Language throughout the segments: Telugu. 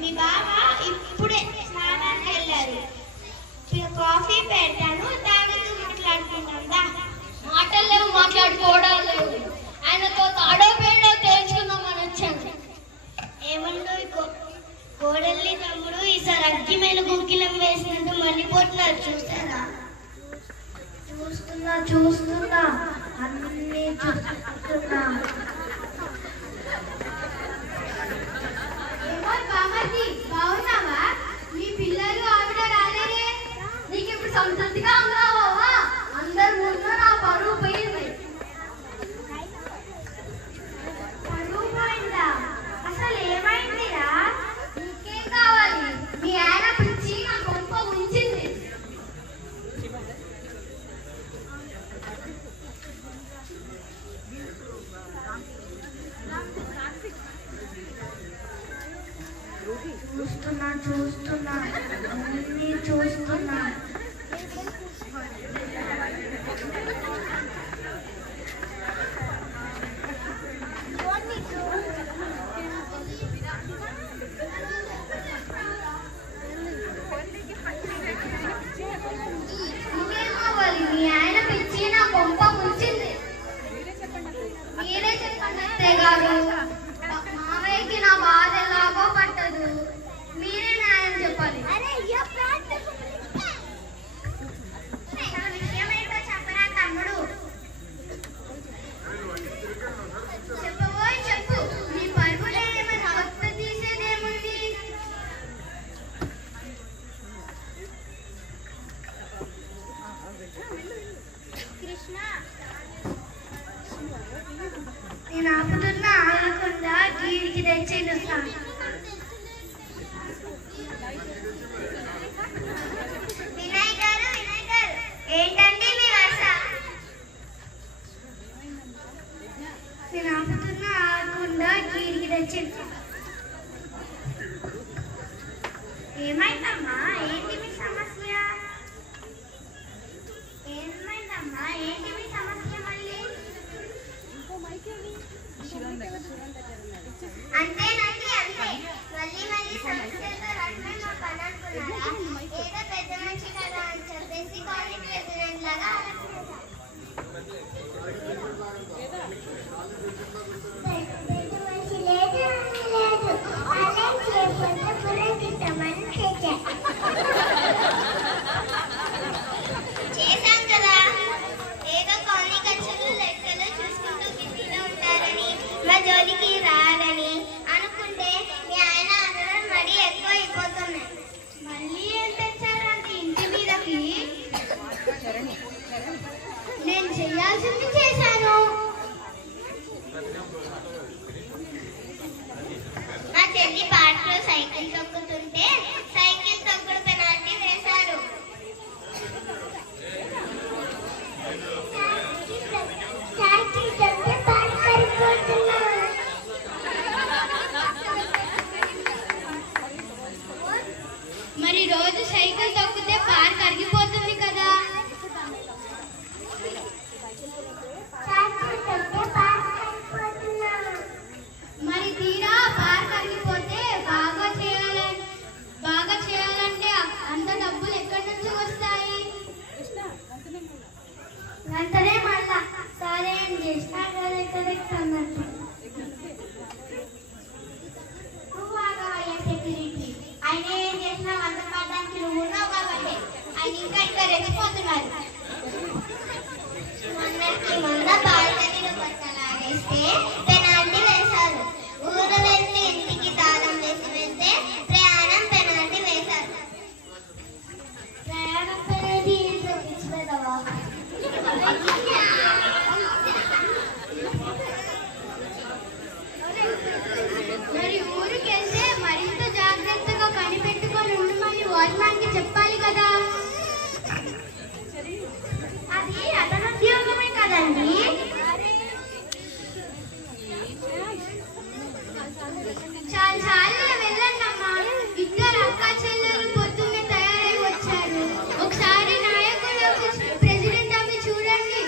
మీ బావ ఇప్పుడే స్నానానికి వెళ్ళారు. కాఫీ పెట్టాను, తాగుతూ మాట్లాడుకుందాం. మాటలు లేవు, మాట్లాడుకోవడం లేవు. ఆయనతో తాడో పేడో తేల్చుకుందామని వచ్చాను. ఏమండో కోడల్ని తమ్ముడు ఈసారి అగ్గి మీద గుంకిలం వేసినట్టు మండిపోతున్నారు, చూస్తారా? చూస్తున్నా అన్ని చూస్తున్నా. బాగున్నావా? మీ పిల్లలు ఆవిడ రాలేరే? నీకు ఇప్పుడు సంతృప్తిగా ఉన్నావా? అందరు ముందు నా పరువు పోయింది. పరువు పోయిందా? అసలు ఏమైందిరా? నీకేం కావాలి? మీ ఆయన పిచ్చి నా కొంప ఉంచింది. చూస్తున్నా అన్ని చూస్తున్నా. నీకేం కావాలి? మీ ఆయన పిచ్చి నా కొంప ఉంచింది. మీరే చెప్పండి అత్తయ్య గారు. మామయ్యకి నా బాధ ఎలాగో పట్టదు. మీరే న్యాయం చెప్పాలి. విషయం ఏంటో చెప్పరా తమ్ముడు? చెప్పబోయి చెప్పు. నీ పరుగులు ఏమైనా కొత్త తీసేదేముంది? కృష్ణ, నేను ఆపుతున్నా ఆగకుండా గీడికి తెచ్చేస్తాను. వినయ్ గారు, ఏంటండి మీ వరుస? నేను ఆపుతున్నా ఆగకుండా గీడికి తెచ్చేస్తాను. ఏమైందమ్మా? ఏంటి మీ సమస్య? ఏంటి మీ సమస్య మళ్ళీ? అంతేనండి, అంతే. మళ్ళీ సమస్యలతో రకమే మా పని అనుకున్నారా? ఏదో పెద్ద మనిషి కదా అని చెప్పేసి కాలనీ ప్రెసిడెంట్ లాగా చేశాం కదా. ఏదో కాలనీ ఖర్చులు లెక్కలు చూసుకుంటూ బిజీలో ఉంటారని, మా జోలికి రారని అనుకుంటే మీ ఆయన అందరం మరీ ఎక్కువ అయిపోతున్నాయి. మళ్ళీ ఏం తెచ్చారంటే ఇంటి మీదకి? నేను చేయాల్సింది చేశాను. మా చెల్లి పార్క్లో సైకిల్ తొక్కుతుంటే సైకిల్ తొక్కుడు పెనాల్టీ వేశారు. మరి రోజు సైకిల్ తొక్కితే పార్క్ అరిగిపోతుంది కదా. మరి తీరా పార్క్ అరిగిపోతే బాగా చేయాలంటే అంత డబ్బులు ఎక్కడి నుంచి వస్తాయి? వెంటనే మళ్ళా సరే అని చేసినా కదా కరెక్ట్ అన్నట్టు. నువ్వు ఆగవయ్యా సెక్యూరిటీ. ఆయన ఏం చేసినా వంట పడడానికి నువ్వు ఉన్నావు కాబట్టి ఆయన ఇంకా రెచ్చిపోతున్నారు. మొన్న బాల్కనీలో కొట్టలాడేస్తే పెనాల్టీ వేశారు. ఊరు వెళ్ళి ఇంటికి తాళం వేసి వెళ్తే ప్రయాణం పెనాల్టీ వేశారు. ప్రయాణం అనేది పిచ్చిపోతావా? మరి ఊరికెళ్తే మరింత జాగ్రత్తగా కనిపెట్టుకొని ఉండమని వాచ్మ్యాన్కి చెప్పాలి కదా. అది అతను ఉద్యోగమే కదండి. చాలా వెళ్ళండమ్మా. ఇద్దరు అక్క చెల్లెలు పొద్దున్నే తయారై వచ్చారు. ఒకసారి నాయకుడు ప్రెసిడెంట్ అవి చూడండి.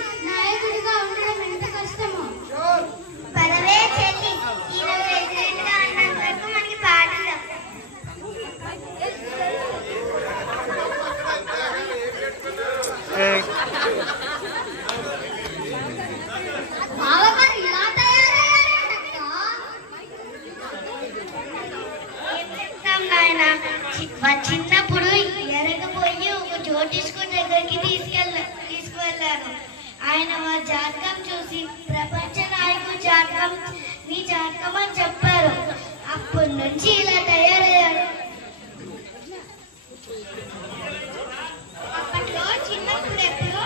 ఆయన వారి జాతకం చూసి ప్రపంచ నాయకుడు జాతకం నీ జాతకం అని చెప్పారు. అప్పటి నుంచి ఇలా తయారయ్యారు. అప్పట్లో చిన్నప్పుడు ఎప్పుడో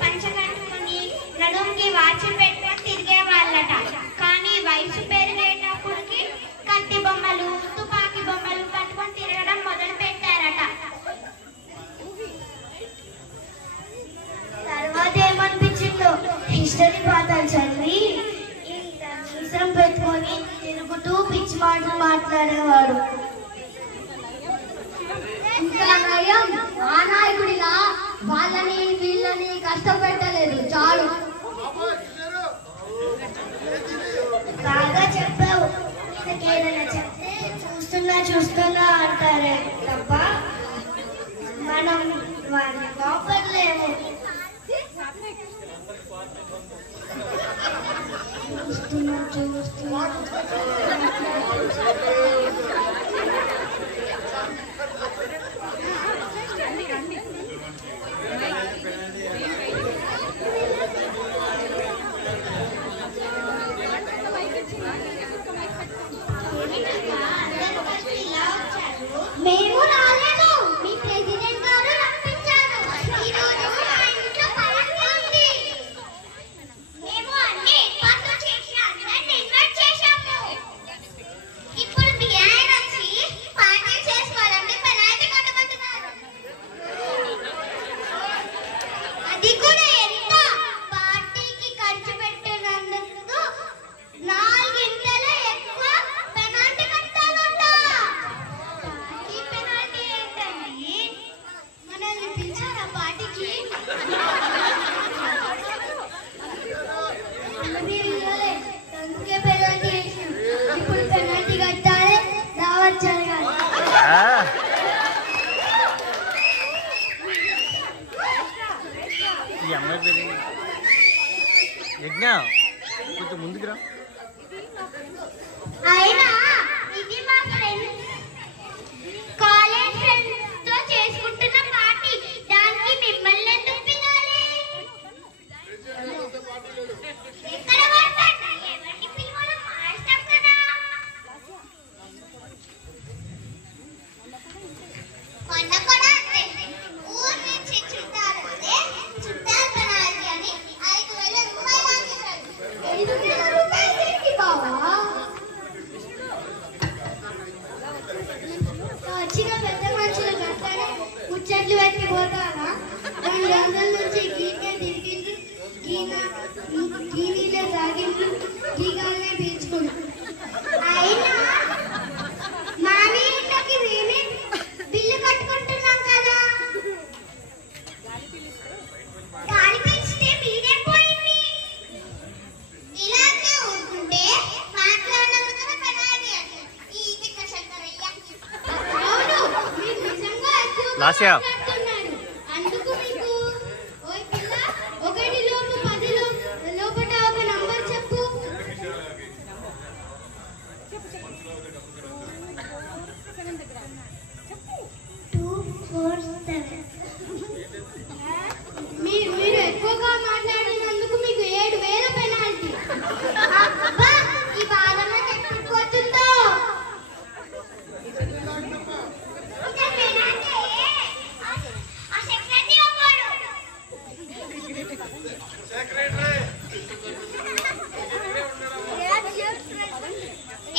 పంచ కట్టుకుని నడుముకి వాచి పెట్టుకొని తిరిగే వాళ్ళట. కానీ వయసు పెరిగేటప్పటికి కత్తి బొమ్మలు, తుపాకీ బొమ్మలు పట్టుకొని తిరగడం మొదలు పెట్టారట. తర్వాత ఏమనిపించిందో హిస్టరీ పాఠాలు చదివి ఇంత మీసం పెట్టుకొని తిరుగుతూ పిచ్చి మాటలు మాట్లాడేవాడు. ఇంకా నయం, ఆ నాయకుడిలా వాళ్ళని వీళ్ళని కష్టపెట్టలేదు. చాలు. బాగా చెప్పావు. ఏదైనా చెప్తే చూస్తున్నా అంటారే తప్ప మనం వారిని కాపాడలేము. చూస్తున్నా మేము రాలేదు, మీ ప్రెసిడెంట్ గారు రప్పించారు. ఈరోజు మా ఇంట్లో పండుగ ఉంది. మేము అన్ని ఏర్పాట్లు చేసి అందరిని ఇన్వైట్ చేశాము. ఇప్పుడు మీ ఆయన వచ్చి పార్టీ చేసుకోవాలంటే పెనాల్టీ కట్టబడుతున్నారు. అది కూడా ఎంత? పార్టీకి ఖర్చు పెట్టినందుకు 4 ఇంతలు ఎక్కువ పెనాల్టీ కట్టాలంట. పార్టీ పెనాల్టీ ఏంటండి? మనల్ని పిలిచారా పార్టీకి? అందుకే పెనాల్టీ వేసాం. ఇప్పుడు పెనాల్టీ కట్టాలి, దావత్ జరగాలి. ఈ అమ్మాయి పేరు యజ్ఞ, కొంచెం ముందుకు రా. అయినా ఇది మా ఫ్రెండ్స్, కాలేజ్ ఫ్రెండ్స్ తో చేసుకుంటున్న పార్టీ. దానికి మిమ్మల్ని ఎందుకు పిలవాలి? ఎక్కడ పడతాండి? ఎవరిని పిలవాలో మా ఇష్టం కదా. మొన్న కూడా అంతే. ఊరు నుంచి చుట్టాలు వస్తే చుట్టాలు పెనాల్టీ అని 5,000 రూపాయలు ఆశించారు. 5,000 రూపాయలు ఏంటి బావా? వచ్చిన పెద్ద మనుషులు కట్టాడే ముచ్చట్లు పెట్టి పోతారా? 2 రోజుల నుంచి గీనే తిరిగిండ్రు, గీనీలే తాగిండ్రు, గీగాలనే పీల్చుకుండ్రు. అయినా మామి ఇంట్లోకి మేమే బిల్లు కట్టుకుంటున్నాం కదా. గాలి పీల్చితే మీరేం పోయింది? ఇలాగే ఊరుకుంటే మాట్లాడినందుకు పెనాల్టీ అంటే ఈ తిక్క శంకరయ్య. అవును, మీరు నిజంగా ఎక్కువగా లాస్యా. మాట్లాడుతున్నారు. అందుకు మీకు ఓయ్ పిల్ల, 1 లోపు 10 లోపట ఒక నంబర్ చెప్పు. 247. మీరు ఎక్కువగా మాట్లాడినందుకు మీకు 7,000 పెనాల్టీ. అబ్బా, ఈ బాధన ఎత్తుకుపోతుందో. ఇంకా పెనాల్టీ ఆ సెక్రటరీ అవ్వడు.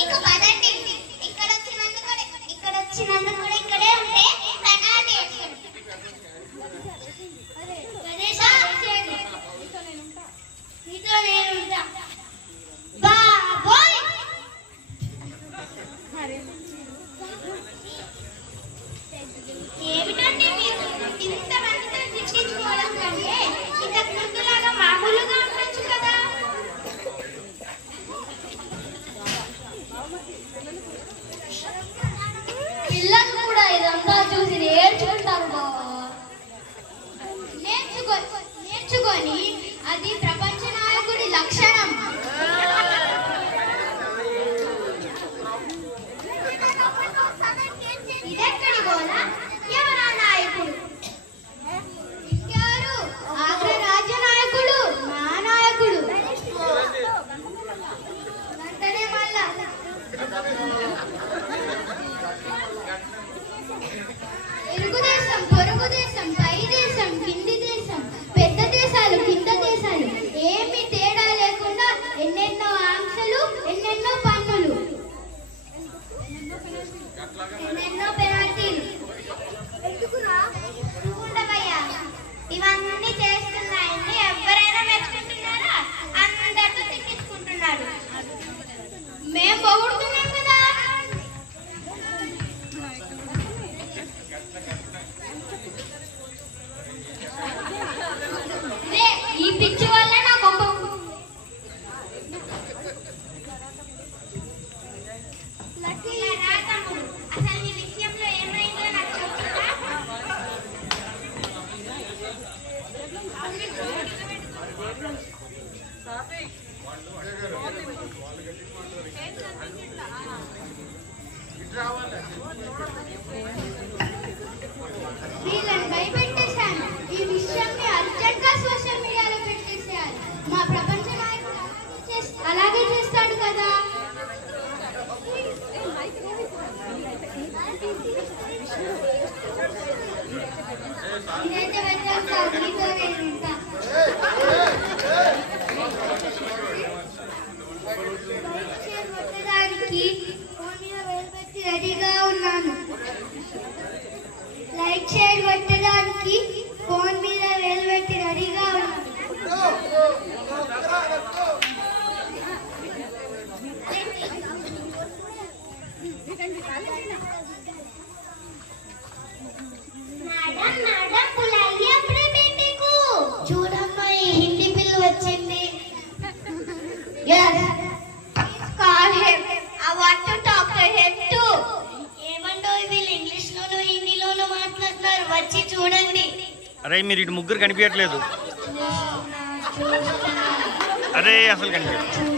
ఇంకా పదండి. ఇక్కడ వచ్చినందుకు కూడా ఇక్కడే ఉంటే పెనాల్టీ వేసుకోండి. మీతో నేను ఉంటా. బాబోయ్, ఏమిటండి మీరు ఇంతమందితో తిట్టించుకోవడం కంటే ఇంతకు ముందులాగా మామూలుగా ఉండొచ్చు కదా. పిల్లలు కూడా ఇదంతా చూసి నేర్చుకుంటారు బావా. నేర్చుకొని అది ప్రపంచ నాయకుడి లక్షణం. ఇదెక్కడి గోల? ఎవరా నాయకుడు? ఇంకెవరు? ఆగ్రా రాజ్య నాయకుడు వీళ్ళని భయపెట్టేశాను. ఈ విషయాన్ని అర్జెంట్గా సోషల్ మీడియాలో పెట్టేసేయాలి. మా ప్రపంచ నాయకుడు అలాగే చేస్తాడు కదా. ఇదైతే పెట్టేస్తాను. మీతో నేను ఉంటా. రెడీగా ఉన్నాను. లైక్ షేర్ కొట్టడానికి ఫోన్ మీద వేలు పెట్టి రెడీగా ఉన్నాను. చూడమ్మా, ఈ హిందీ బిల్లు వచ్చింది. వచ్చి చూడండి. అరే మీరు ఇటు ముగ్గురు కనిపించట్లేదు. అరే అసలు కనిపించట్లేదు.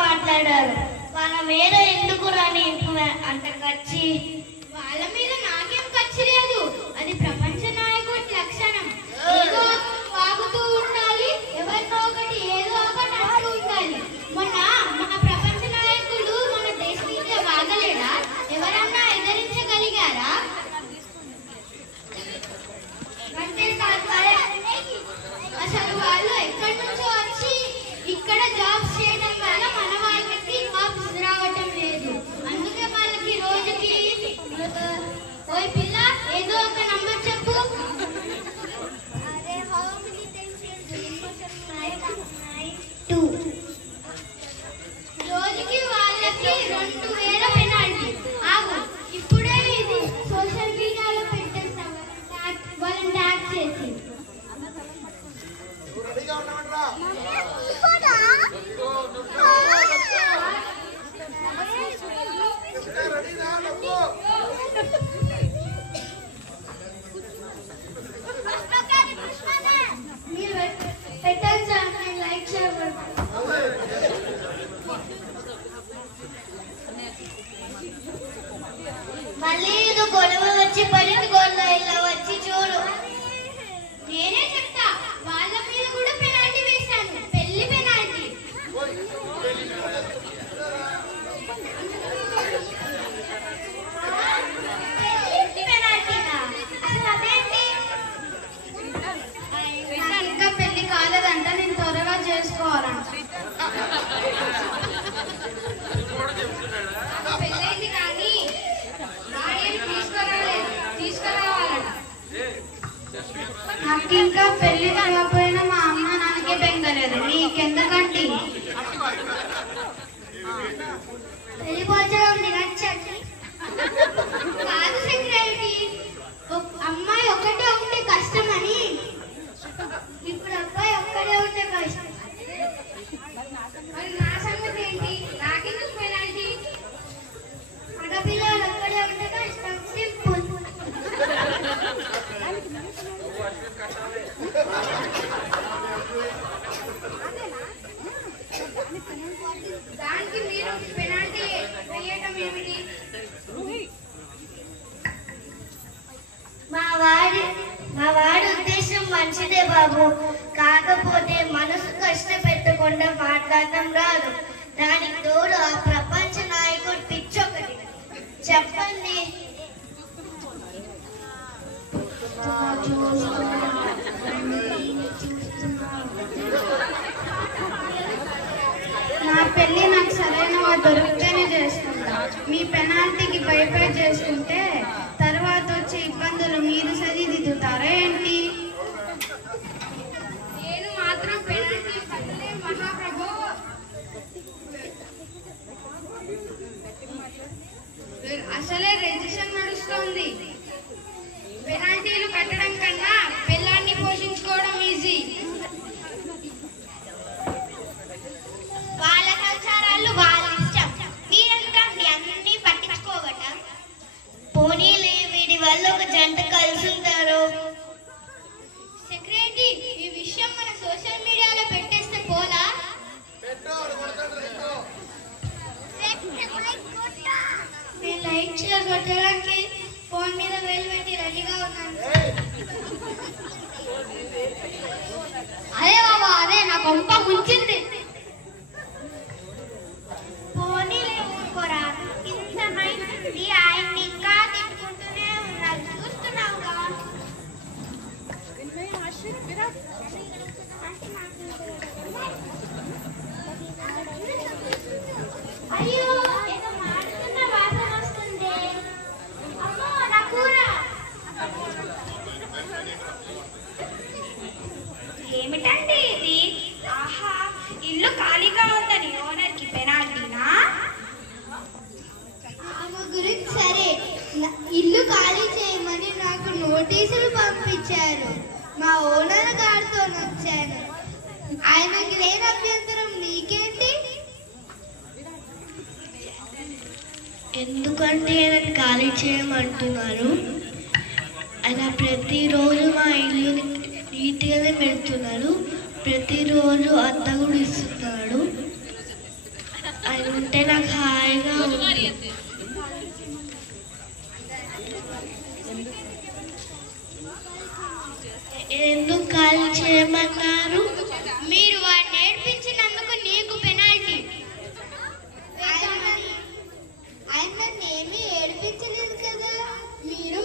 మాట్లాడారు. వాళ్ళ మీద ఎందుకు రాని అంత ఖర్చి? వాళ్ళ మీద నాకేం ఖర్చు లేదు. అది ప్రపంచ నాయకుడి లక్షణం. ఏదో వాగుతూ ఉండాలి, ఎవరితో ఒకటి ఏదో ఒకటి అంటూ ఉండాలి. మొన్న మన ప్రపంచ నాయకుడు మన దేశం మీద వాగలేడా? ఎవరన్నా ఎదిరించగలిగారా? అసలు వాళ్ళు ఎక్కడి నుంచో వచ్చి ఇక్కడ జాబ్స్ చేయడం వల్ల మన వాళ్ళకి జాబ్స్ రావటం లేదు. అందుకే వాళ్ళకి రోజుకి ఓయ్ పిల్ల ఏదో ఒక నంబర్ చెప్పు. రోజుకి వాళ్ళకి 2000 పెనాల్టీ. ఆగు, ఇప్పుడే ఇది సోషల్ మీడియాలో పెట్టేస్తాం వాళ్ళని ట్యాగ్ చేసి. నాకు ఇంకా పెళ్లి కాకపోయినా మా అమ్మ నాన్నకే బెంగలేదు, నీకెందుకంటే పెళ్లి భోజనం తినచ్చండి. కాదు సెక్రటరీ, అమ్మాయి ఒకటే ఉంటే కష్టమని. ఇప్పుడు అబ్బాయి ఒక్కడే ఉంటే కష్టం. మరి నా సంగతి ఏంటి? నాకెందుకు పెనాల్టీ? మగపిల్లలు ఒక్కడే ఉంటే కష్టం. సింపుల్. దానికి మీరు పెనాల్టీ వేయటం ఏమిటి? మా వాడి ఉద్దేశం మంచిదే బాబు, కాకపోతే మనసు కష్టపెట్టకుండా మాట్లాడటం రాదు. దానికి తోడు ఆ ప్రపంచ నాయకుడు పిచ్చొకటి. చెప్పండి. నా పెళ్లి నాకు సరైన వాడు దొరికితేనే చేసుకుంటా. మీ పెనాల్టీకి పై చేసుకుంటే తర్వాత వచ్చే ఇబ్బందులు మీరు సరిదిద్దుతారా ఏంటి? నేను మాత్రం పెనాల్టీ కట్టలే మహాప్రభు. అసలే రిజిస్ట్రేషన్ నడుస్తోంది. పెనాల్టీలు కట్టడం కన్నా పిల్లాన్ని పోషించుకోవడం ఈజీ. వాళ్ళ సంసారాలు వాళ్ళ ఇష్టం, మీరంతా అన్ని పట్టించుకోవట. పోనీలే, వీడి వల్ల ఒక జంట కలిసి ఉంటారు. సెక్రటరీ, ఈ విషయం మన సోషల్ మీడియాలో పెట్టేస్తే పోలా? నేను లైక్ చేయడానికి ఫోన్ మీద వేలు పెట్టి రెడీగా ఉన్నాను. అదే బాబా, అదే నా కొంప ముంచింది. పోనీలే, ఊరుకోరా. ఇంత మైంది ఆయన్ని ఇంకా తిట్టుకుంటూనే ఉన్నారు. చూస్తున్నావుగా. అయ్యో, ఏదో మాడుతున్న వాసన వస్తుంది. అమ్మో, నా కూర. ఏమిటండి ఇది? ఆహా, ఇల్లు ఖాళీగా ఉందని ఓనర్కి పెనాల్టీనా? ఆమె గురించి సరే, ఇల్లు ఖాళీ చేయమని నాకు నోటీసులు పంపించారు. మా ఓనర్ గారితో వచ్చాను. ఆయనకి లేని అభ్యంతరం నీకేంటి? ఎందుకంటే ఆయన ఖాళీ చేయమంటున్నారు. ఆయన ప్రతిరోజు మా ఇల్లు నీట్గానే పెడుతున్నారు. ప్రతిరోజు అత్త కూడా ఇస్తున్నాడు. ఆయన ఉంటే నాకు హాయిగా ఉంది. ఎందుకు ఖాళీ చేయమన్నారు? మీరు వాడిని నేర్పించినందుకు నీకు పెనాల్టీ. ఆయన నన్ను ఏమీ ఏడిపించలేదు కదా.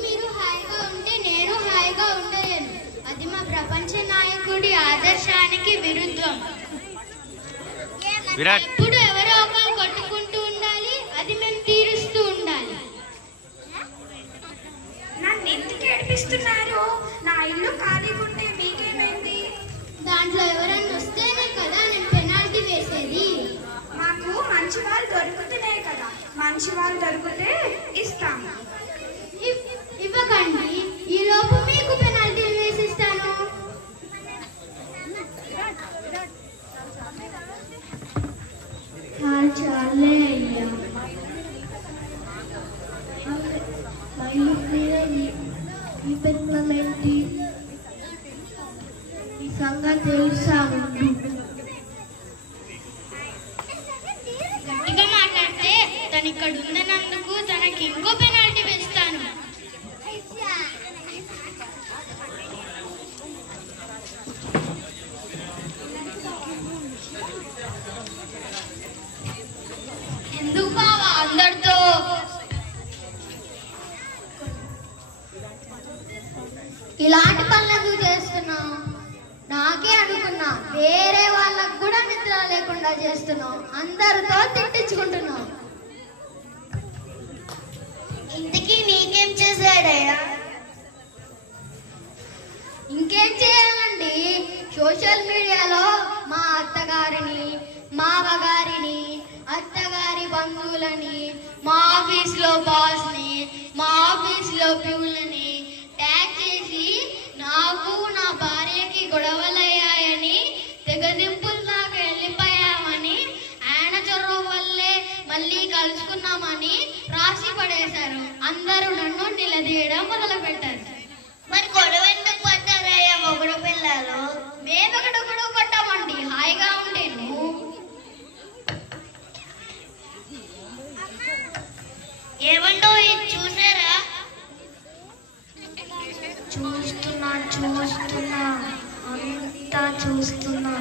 మీరు హాయిగా ఉంటే నేను హాయిగా ఉండలేను. అది మా ప్రపంచ నాయకుడి ఆదర్శానికి విరుద్ధం. విరాట్ ఎప్పుడు ఎవరో ఒకరు కొట్టుకుంటూ ఉండాలి, అది మేము తీరుస్తూ ఉండాలి. నన్ను ఎందుకు ఏడిపిస్తున్నారు? నా ఇల్లు ఖాళీగా ఉంటే మీకేమైంది? దాంట్లో ఎవరన్నా వస్తేనే కదా నేను పెనాల్టీ వేసేది. మాకు మంచి వాళ్ళు దొరుకుతున్నాయి కదా, మంచి వాళ్ళు దొరికితే ఇస్తాము. ఇవ్వకండి, ఈ లోపు మీకు పెనాల్టీలు వేసిస్తాను. చాలే అయ్యా. మా ఇల్లు మీద ఈ పెట్టమేంటి? ఈ సంగతి తెలుసా ఉండు. గట్టిగా మాట్లాడితే తను ఇక్కడ ఉందన్నందుకు తనకి ఇంకో పెనాల్టీ వేస్తాను. ఎందుకు బావా అందరితో? ఇలాంటి పనులు ఎందుకు చేస్తున్నావు? నాకే అనుకున్నా, వేరే వాళ్ళకు కూడా నిద్ర లేకుండా చేస్తున్నావు. అందరితో తిట్టించుకుంటున్నావు. ఇంతకీ నీకేం చేశాడయ్యా? ఇంకేం చేయాలండి? సోషల్ మీడియాలో మా అత్తగారిని, మామగారిని, అత్తగారి బంధువులని, మా ఆఫీస్లో బాస్ని, మా ఆఫీస్లో ప్యూలని ట్యాగ్ చేసి నాకు నా భార్యకి గొడవలయ్యాయని తెగదింపుల దాకా వెళ్ళిపోయామని ఆయన చొరవ వల్లే మళ్ళీ కలుసుకున్నామని రాసి పడేశారు. అందరూ నన్ను నిలదీయడం మొదలు పెట్టారు. మరి గొడవ ఎందుకు పడ్డారయ్యా మొగుడు పిల్లలు? మేము ఒకడొకడు కొట్టామండి, హాయిగా ఉండేను. ఏమంటో ఇది చూసారా? చూస్తున్నా అంతా చూస్తున్నా.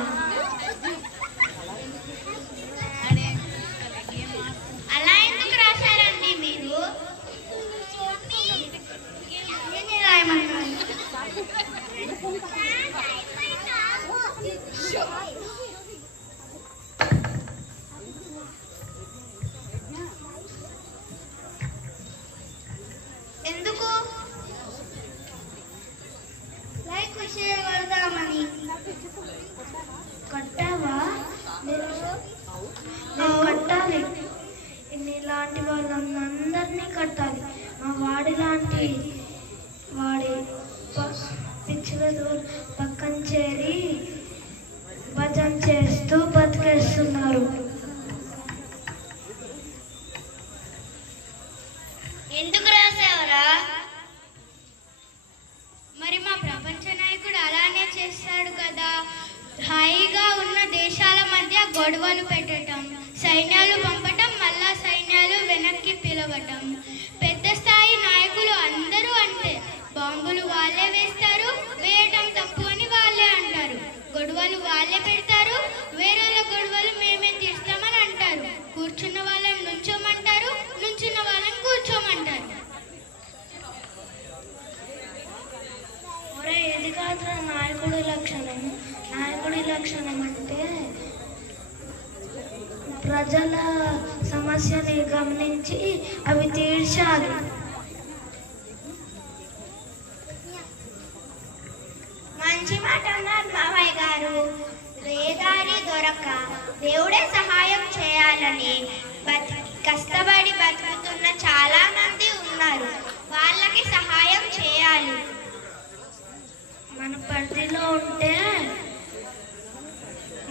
అలా ఎందుకు రాశారండి మీరు? ఎందుకు? లైక్ షేర్ కొడదామని. కొట్టావా? నేను కట్టాలి. ఇలాంటి వాళ్ళందరినీ కట్టాలి. మా వాడి లాంటి వాడి పిచ్చిలు పక్కన చేరి భజన చేస్తూ బతికేస్తున్నారు. ఎందుకు రాసావరా? మరి మా ప్రపంచ నాయకుడు అలానే చేస్తాడు కదా. హాయిగా ఉన్న దేశాల మధ్య గొడవలు పెట్టడం, సైన్యాలు పంపటం, మళ్ళా సైన్యాలు వెనక్కి పిలవటం. పెద్ద స్థాయి నాయకులు అందరూ అంతే. బాంబులు వాళ్ళే వేస్తారు, వేయటం తప్పు అని వాళ్ళే అంటారు. గొడవలు వాళ్ళే పెడతారు, వేరే గొడవలు మేమే తీస్తామని అంటారు. కూర్చున్న వాళ్ళని నుంచోమంటారు, నుంచున్న వాళ్ళని కూర్చోమంటారు. ఇది కాదురా నాయకుడి లక్షణం. నాయకుడి లక్షణం అంటే ప్రజల సమస్యని గమనించి అవి తీర్చాలి. మంచి మాట అన్నారు మామయ్య గారు. వేదారి దొరక దేవుడే సహాయం చేయాలని కష్టపడి బతుకుతున్న చాలా మంది ఉన్నారు. వాళ్ళకి సహాయం చేయాలి. మన పరిధిలో ఉంటే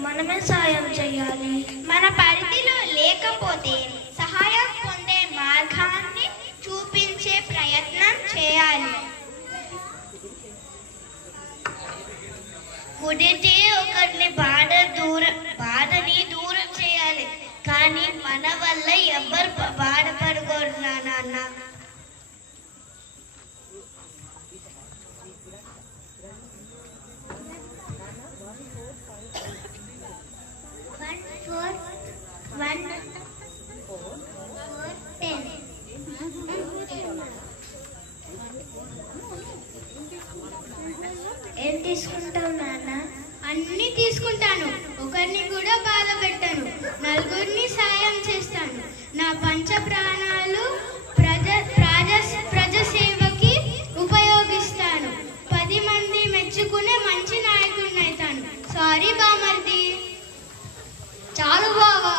మనమే సాయం చేయాలి. మన పరిధిలో లేకపోతే సహాయం పొందే మార్గాన్ని చూపించే ప్రయత్నం చేయాలి. కుదిరితే ఒకరిని బాధని దూరం చేయాలి, కానీ మన వల్ల ఎవ్వరు బాధపడకూడదు నాన్న. ఏం తీసుకుంటావు నాన్న? అన్ని తీసుకుంటాను, ఒకరిని కూడా బాధ పెట్టను, నలుగురిని సాయం చేస్తాను. నా పంచ ప్రాణాలు ప్రజసేవకి ఉపయోగిస్తాను. 10 మంది మెచ్చుకునే మంచి నాయకుడిని అవుతాను. సారీ బామర్ది. చాలు బాగా.